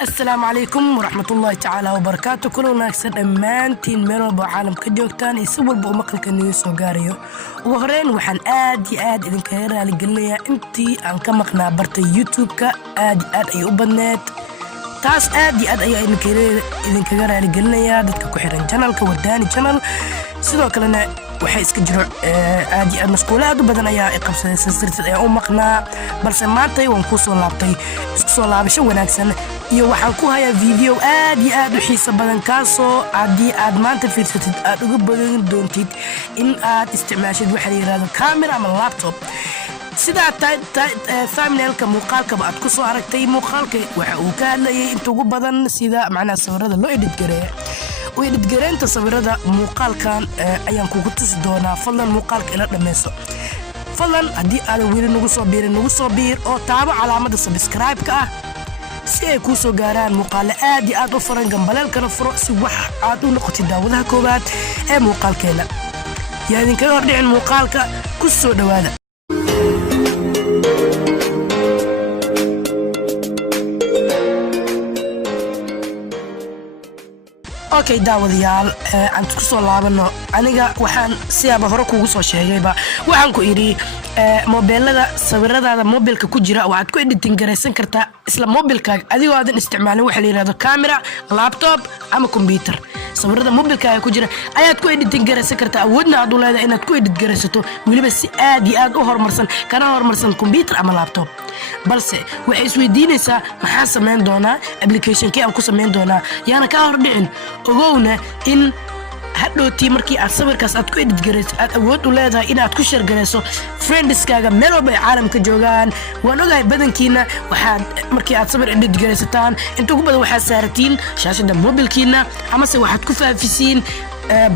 السلام عليكم ورحمة الله تعالى وبركاته. كل وناكسن أمانتين ميرو بعالم كجوكتان يسوي بمقلك النيوس وقاريو وهرين وحن آدي إذن كهيرا لقليا انتي عن كمقنا برتي يوتيوب كا آدي أي أوبنات تاس آدي أي إذن كهيرا لقليا دادك كوحيران جانل كوداني جانل سيدو كلنا waxay iska jiro aadi aan masquulaad badan ayaa ay qabsaday silsilada ay u maqnaa balse maanta waan ku soo laabtay isku soo laabasho wanaagsan iyo waxaan ku hayaa video aad u xiiso badan kaasoo aad maanta fiirsatid aad uga badan doontid in aad isticmaashid waxa la yiraahdo camera ama laptop sida thumbnailka muuqaalka aad ku soo aragtay muuqaalka waxa uu ka hadlayay inta ugu badan sida macnaha sawirada loo edit gareeyo ويدقرينتا صبيرada muuqaalkan ayaan kugu tusi doonaa fadlan muuqaalka ila dhameyso fadlan hadii aad weli nagu soo biir oo taabo calaamada subscribe-ka ah si ay ku soo gaaraan muuqaal aad u furan gambaleelkana furo si wax aad u noqotid daawadaha koobaad ee muuqaalkeena yaa idin kaga hordhicin muuqaalka ku soo dhawaada اوكي daawadayaal aan ku soo laabano aniga waxaan siyaaba hore kugu soo sheegayba waxaan ku iri mobilada sawiradaada mobilka ku jira waxaad ku editing gareysan kartaa isla mobilkaaga adigoo aadan isticmaalin waxa la yiraahdo camera laptop ama computer sawirada mobilkaaga ku jira ayaad ku editing gareysan kartaa awoodna aad u leedahay inaad ku edit gareysato waliba si aad u horumarsan computer ama laptop balse waxay isweydiinaysaa maxaa sameyn doonaa application-kii aan ku sameyn doonaa yaana ka hor dhicin ogowna in hadhowtii markii aad sawirkaas aad ku edit gareyso aad awood u leedahay inaad ku share gareyso friendskaaga meel walba ay caalamka joogaan waan ogahay badankiina waxaad markii aad sawir edit gareysataan inta ugu badan waxaad saaratiin shaashada mobilkiina amase waxaad ku faafisiin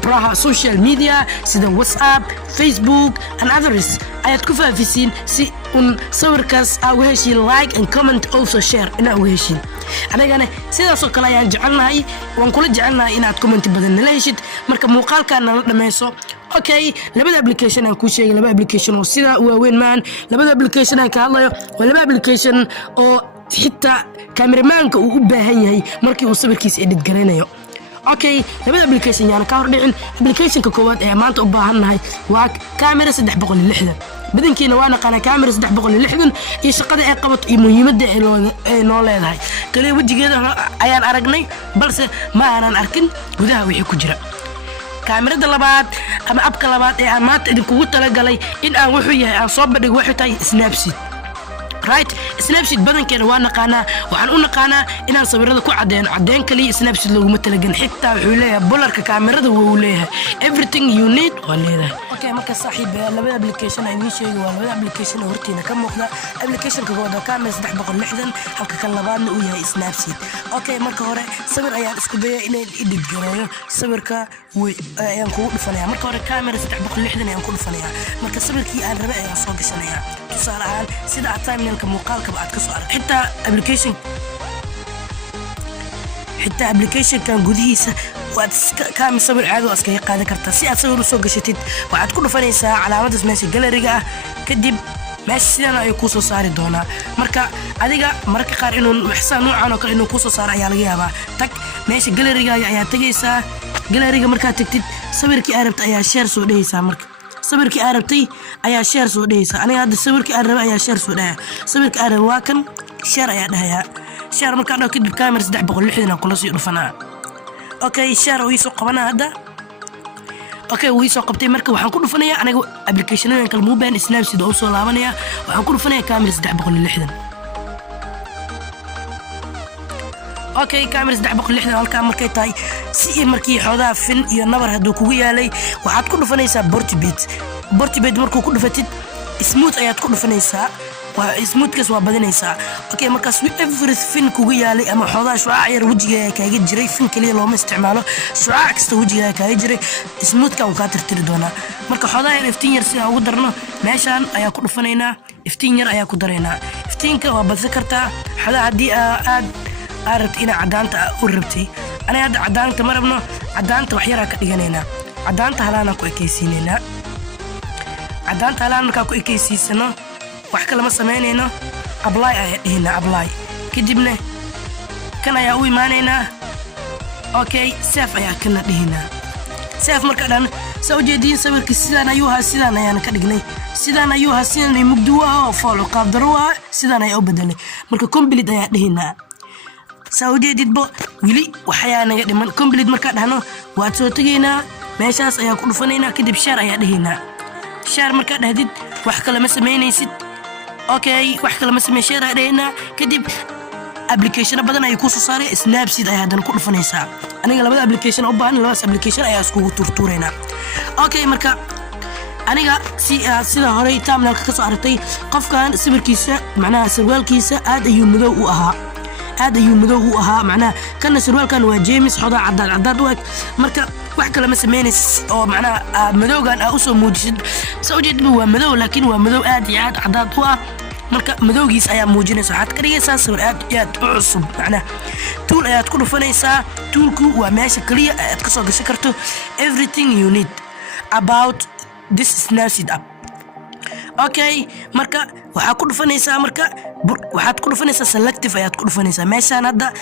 براها social media sida WhatsApp, Facebook and others ayaad ku faafisiin si sawirkaas aad u heshiin like and comment also share ina u heshiin anagana sidaas oo kale ayaan jecelnahay waan kula jecelnahay inaad comment badan nala heshid marka muuqaalkan nala dhameyso okay labada application aan ku sheegay laba application oo sida waaweyn maan labada application aan ka hadlayo waa laba application oo xitaa cameramanka uu u baahan yahay markii uu sawirkiisa edit gareynayo اوكي لبدا ابلكيشن يعني كهر دحين ابلكيشن كوباد ee maanta u baahannahay waa camera 360 badankiina waa naqaan camera 360 iyo shaqada ay qabato iyo muhiimadda ay noo leedahay kaliya wajigeeda ayaan aragnay balse ma aanan arkin gudaha wixii ku jira kaamirada labaad ama abka labaad ee aan maanta idin kugu talagalay in aan wuxuu yahay aan soo badhig waxa tahay Snapseed right Snapseed badankeena waa naqaanaa waxaan u naqaanaa inaan sawirada ku cadeen kaliya Snapseed loogu matalagan xitaa wuxuu leeyahay bolarka kaamirada wuu leeyahay everything you need waa leedahay okay marka saaxiib labada application ay idin sheegay waa labada application hortiina ka muuqda application-ka koowaad camera 360 halka kan labaadna uu yahay Snapseed okay marka hore sawir ayaan isku dayay inaan edit gareeyo sawirka ayaan ku dhufanayaa marka hore camera 360 ayaan ku dhufanayaa marka sawirkii aan rabay ayaan soo gashanayaa tusaale ahaan sida thumbnailka muuqaalka aad ka soo aragtay xitaa application-kan gudihiisa waad kaamil sawir caadi oo iskaga qaadan kartaa si aad sawir u soo gashatid waxaad ku dhufanaysaa calaamadaas meesha gallery-ga ah kadib meesha sidana ay ku soo saari doonaa marka adiga marka qaar inuu waxsaan noocan oo kale inuu ku soo saaro ayaa laga yaabaa tag meesha gallery-ga ayaa tagaysaa gallery-ga markaad tagtid sawirkii aad rabtay ayaa share soo dhehaysaa marka sawirkii aad rabtay ayaa share soo dhehaysaa aniga hadda sawirkii aad rabay ayaa share soo dhahaa sawirkii aad rabay waa kan share ayaa dhahayaa share marka aad kadib camera 360 aan kula sii dhufanaa okay share oo isoo qabanaa hadda okay wuu isoo qabtay marka waxaan ku dhufanayaa aniga application-adan kala mobile Snapseed oo soo laabanaya waxaan ku dhufanayaa camera 360 okay camera 360 halka markay tahay si markii xoodaa fin iyo nabar haduu kugu yaalay waxaad ku dhufanaysaa Portrait markuu ku dhufatid smooth ayaad ku dhufanaysaa waa smoothkaas waa badinaysaa okay markaas everything kugu yaalay ama xoodaa shucaac yar wajigaaga kaaga jiray fin kaliya looma isticmaalo shucaac kasta wajigaaga kaaga jiray smoothka uu ka tirtiri doonaa marka xoodaa yar iftiin yar si aan ugu darno meeshaan ayaa ku dhufanaynaa iftiin yar ayaa ku dareynaa iftiinka waa badsan kartaa xoodaa haddii aad aragto ina cadaanta u rabtay aniga hadda cadaanta ma rabno cadaanta wax yar ka dhiganaynaa cadaanta halaana ku ekaysiinaynaa cadaanta halaan markaa ku ekaysiisano wax kale ma sameynayno apply ayaa dhihina apply kadibna kan ayaa u imaanaynaa okay save ayaa kana dhihinaa save marka dhan soo jeedin sawirka sidaan ayuu ahaa sidaan ayaan ka dhignay sidaan ayuu ahaa sidaan ay mugdi oo follow qaab daro ah sidaan ay u bedelay marka complete ayaa dhihinaa soo jeedidbo wili waxyaa naga dhiman complete marka dhahno waad soo tageynaa meeshaas ayaa ku dhufanaynaa kadib share ayaa dhihinaa share marka dhahdid wax kale ma sameynaysid okay wax kale ma sameey share ayaa dhihinaa kadib application badan ay ku soo saaray Snapseed ayaa hadan ku dhufanaysaa aniga labada application u baahan labada application ayaa isku turtuureynaa okay marka aniga sida hore thumbnail-ka ka soo aragtay qofkan sawirkiisa macnaha sarwaalkiisa aad ayuu madow u ahaa macnaha kana sarwaalkan waa James xodaa cadaan u eg marka wax kale ma sameynaysid oo macnaha madowgan u soo muujisid soo jeedba waa madow laakiin waa madow aad iyo aad cadaan u ah marka madowgiis ayaa muujinaysa waxaad ka dhigaysaa sawir aad u cusub macnaha tool ayaad ku dhufanaysaa toolku waa meesha kaliya aad ka soo gashan karto everything you need about this Snapseed app okay marka waxaad ku dhufanaysaa selective ayaad ku dhufanaysaa meeshaan hadda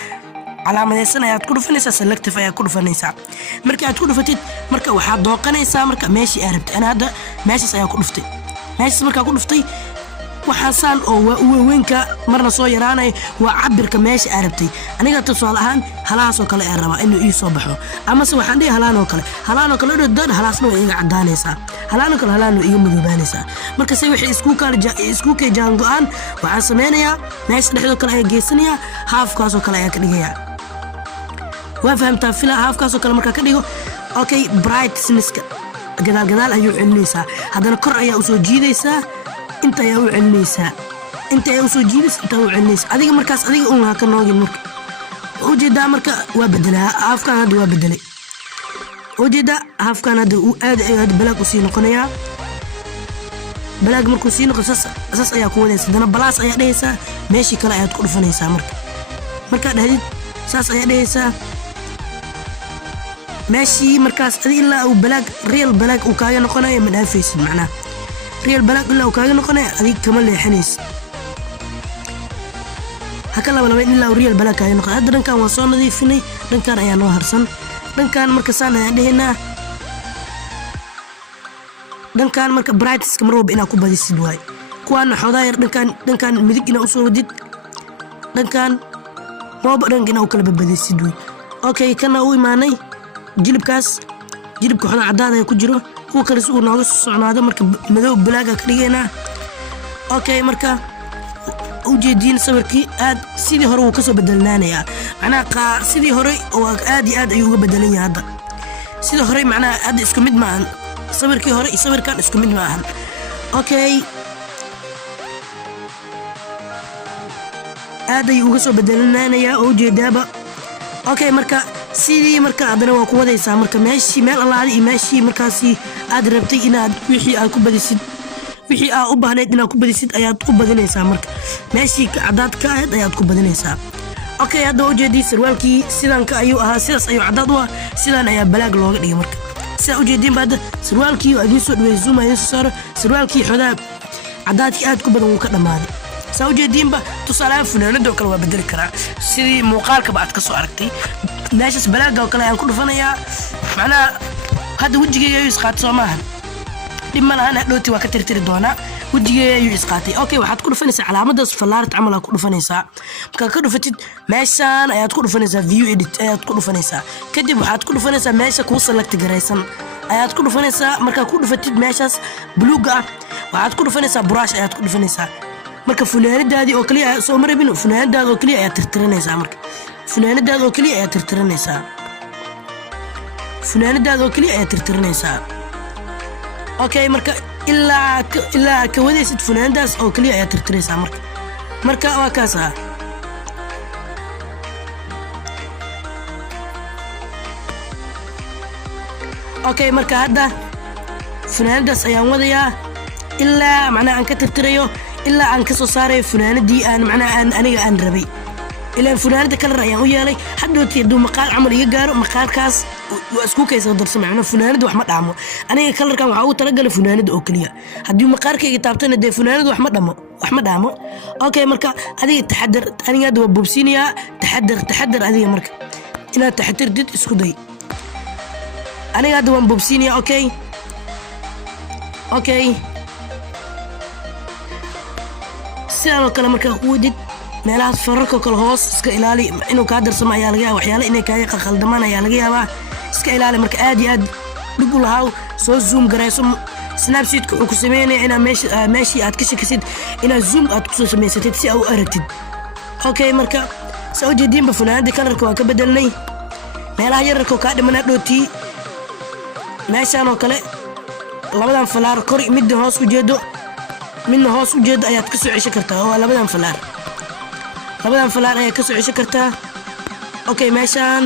calaamadeysan ayaad ku dhufanaysaa selective ayaad ku dhufanaysaa marka aad ku dhufatid marka waxaad dooqanaysaa marka meeshii aad rabtay ana hadda meeshaas ayaa ku dhuftay meeshaas markaa ku dhuftay waxaan oo weynka marna soo yaraanay waa cabirka meesha aad rabtay aniga tusaale ahaan halaas oo kale aan rabaa inuu ii soo baxo ama se waxaan dhihi halaan oo kale dad halaasna way iga cadaanaysaa halaan oo kale halaan iga madoobaanaysaa marka say wixii isku ka jaan go'an waxaan sameynayaa meesha dhexdo kale ayaa geysanayaa halfkaas oo kale ayaa ka dhigayaa waa fahamtaa fila halfkaas oo kale marka ka dhigo okay brightness-ka gadaal ayuu celinaysaa haddana kor ayaa u soo jiidaysaa inta ayaa u celinaysaa adiga markaas adiga un ha ka noogin marka ujeedaa marka waa bedelaa halfkan hadda waa bedelay ujeedaa halfkan hadda aad balaag u sii noqonayaa balaag markuu sii noqo saas ayaa ku wadaysa haddana balaas ayaa dhehaysaa meeshii kale ayaad ku dhufanaysaa markaa dhahdid saas ayaa dhehaysaa meeshii markaas adi ilaa uu real balaag uu kaaga noqonayo ma dhaafaysid macnaha real balaag ilaa uu kaaga noqonayo adig kama leexanaysid haka laban ilaa uu real balaag kaaga noqonayo hadda dhankan waa soo nadiifinay dhankan ayaa noo harsan dhankan marka saan ayaan dhehaynaa dhankan marka brightness-ka mar walba inaad ku badisid waaye kuwaana xoodaa yar dhankan midig inaad usoo wadid dhankan mooba dhanka inaad u kala badbadisid waaye okay kana u imaanay jilibka xodaa cadaan ayaa ku jiro kuwa kale si uu nooga soo socnaado marka madow balaaga ka dhigaynaa okay marka ujeediin sawirkii aad sidii hore wuu ka soo bedelnaanayaa macnaha sidii hore oo aad iyo aad ayuu uga bedelan yahay hadda sidii hore macnaha hadda isku mid maahan sawirkii hore iyo sawirkan isku mid maahan okay aad ayuu uga soo bedelnaanayaa oo ujeedaaba okay marka sidii marka adana waa ku wadaysaa marka meeshii meel allaali iyo meeshii markaasi aad rabtay inaad wixii aad ku badisid wixii aad u baahneed inaad ku badisid ayaad ku badinaysaa marka meeshii cadaad ka ahayd ayaad ku badinaysaa okay hadda ujeedii sarwaalkii sidaanka ayuu ahaa sidaas ayuu cadaad u ah sidaan ayaa balaag looga dhigay marka sidaa ujeediin ba hadda sarwaalkii waa idiin soo dhawey zoom idiin soo saaro sarwaalkii xodaa cadaadkii aad ku badan wuu ka dhammaaday saa ujeediinba tusaalahaan funaanadoo kale waa bedeli karaa sidii muuqaalkaba aad ka soo aragtay meeshaas balaaga oo kale ayaan ku dhufanayaa macnaha hadda wejigeyga ayuu isqaatay soo maahan dhib ma lahan hadhooti waa ka tirtiri doonaa wejigeyga ayuu isqaatay okay waxaad ku dhufanaysaa calaamadaas fallaart camal aad ku dhufanaysaa markaad ka dhufatid meeshaan ayaad ku dhufanaysaa view edit ayaad ku dhufanaysaa kadib waxaad ku dhufanaysaa meesha kuu select garaysan ayaad ku dhufanaysaa markaad ku dhufatid meeshaas buluuga ah waxaad ku dhufanaysaa brush ayaad ku dhufanaysaa marka funaanadaadii oo kaliya soo marabin funaanadaada oo kaliya ayaad tirtiranaysaa marka funaanadaada oo kaliya ayaad tirtiranaysaa okay marka ilaa ka wadaysid funaanadaas oo kaliya ayaad tirtiraysaa marka waa kaasa okay marka hadda funaanadaas ayaan wadayaa ilaa macnaha aan ka tirtirayo ilaa aan ka soo saarayo funaanadii aan macnaha aniga aan rabay ilaa funaanada kalar ayaan u yeelay hadhooti hadduu maqaar camal iga gaaro maqaarkaas waa isku kaysa darsama macnaha funaanada wax ma dhaamo aniga kalarkan waxaa ugu talagalay funaanada oo keliya haddii maqaarkayga taabtana dee funaanada wax ma dhamo wax ma dhaamo okay marka adiga taxadar aniga hadda waa boobsiinayaa taxadar adiga marka inaad taxadirtid isku day aniga hadda waan boobsiinayaa okay sidoo kale marka wadid meelaha fararka kale hoos iska ilaali inuu ka darsamo ayaa laga yaabaa waxyaalo inay kaaga qaldamaan ayaa laga yaabaa iska ilaali marka aad iyo aad dhig u lahaw soo zoom garayso snapchat ku sameeyay ina meeshii aad ka shakisid ina zoom aad ku soo sameysatid si aad u aragtid okay marka soo jeedinba funaanada kalarka waa ka bedelnay meelaha yararka ka dhimanaa dhooti meeshaan oo kale labadan falaar kor mid hoos u jeedo midna hoos u jeedo ayaad ka soo ceshan kartaa oo labadan falaar ayaa ka soo ceshan kartaa okay meeshaan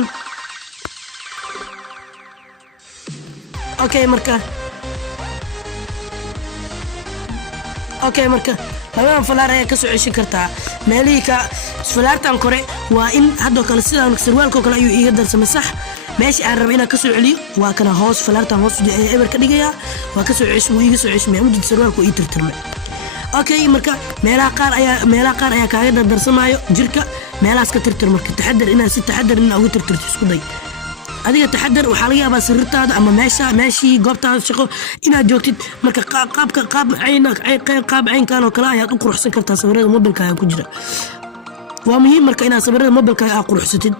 okay marka labadan falaar ayaa ka soo ceshan kartaa meelihii ka falaartan kore waa in hadoo kale sidaan sarwaalka kale ayuu iiga darsamay sax meesha aan rabo inaan ka soo celiyo waa kana hoos falaartan hoos eber ka dhigaya waa ka soo cesho iiga soo cesho mid sarwaalku ii tirtirmay okay marka meelaha qaar ayaa kaaga dardarsamayo jirka meelahaas ka tirtir marka taxadar inaad si taxadar uga tirtirto isku day adiga taxadar waxa laga yaabaa sirritaada ama meeshii goobtaada shaqo inaad joogtid marka qaab caynkan oo kale ayaad u quruxsan kartaa sawirada mobilkaaga ku jira waa muhiim marka inaad sawirada mobilkaaga aad quruxsatid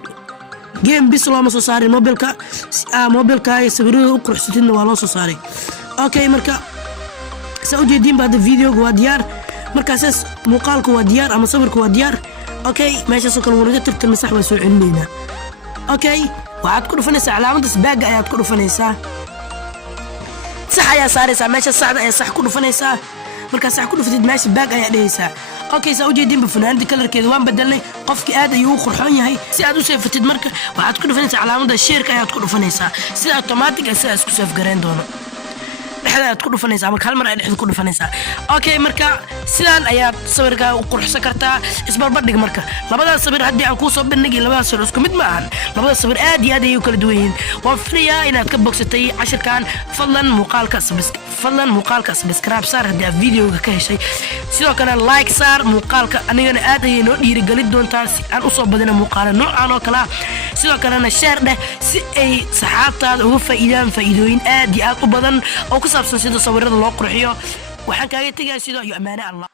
game bis looma soo saaray mobilkaaga sawirada u quruxsatidna waa loo soo saaray okay marka soo jeedin baad videoga waa diyaar markaas muuqaalku waa diyaar ama sawirku waa diyaar okay meeshaas oo kale wanaga tirtir masax waa soo celinayna okay waxaad ku dhufanaysaa calaamadaas baaga ayaad ku dhufanaysaa sax ayaa saaraysaa meesha saxda ayaa sax ku dhufanaysaa markaa sax ku dhufatid meesha baag ayaa dhehaysaa okay soo jeedinba funaanada kalarkeeda waan bedelnay qofkii aad ayuu u qurxoon yahay si aad u seefatid marka waxaad ku dhufanaysaa calaamada sheerka ayaad ku dhufanaysaa sida automatic ah sidaas ku seef gareyn doono dhexdaad ku dhufanaysaa marka hal mar ay dhexda ku dhufanaysaa okay marka sidaan ayaad sawirka u qurxsan kartaa isbarbardhig marka labadaas sawir haddii aan kuu soo bandhigay labadaas sawir isku mid ma ahan labadaas sawir aad iyo aad ayay u kala duwan yihiin waan filayaa inaad ka bogsatay cashirkan fadlan muuqaalka subscribe saar haddii aad videoga ka heshay sidoo kale like saar muuqaalka anigana aad ayay noo dhiirigelin doontaa si aan usoo badina muuqaalo noocan oo kale sidoo kalena share dheh si ay saxaabtaada uga faa'iidaan faa'iidooyin aad iyo aad u badan oo ku saabsan sida sawirada loo qurxiyo waxaan kaaga tegayaa sidoo iyo amaane Allah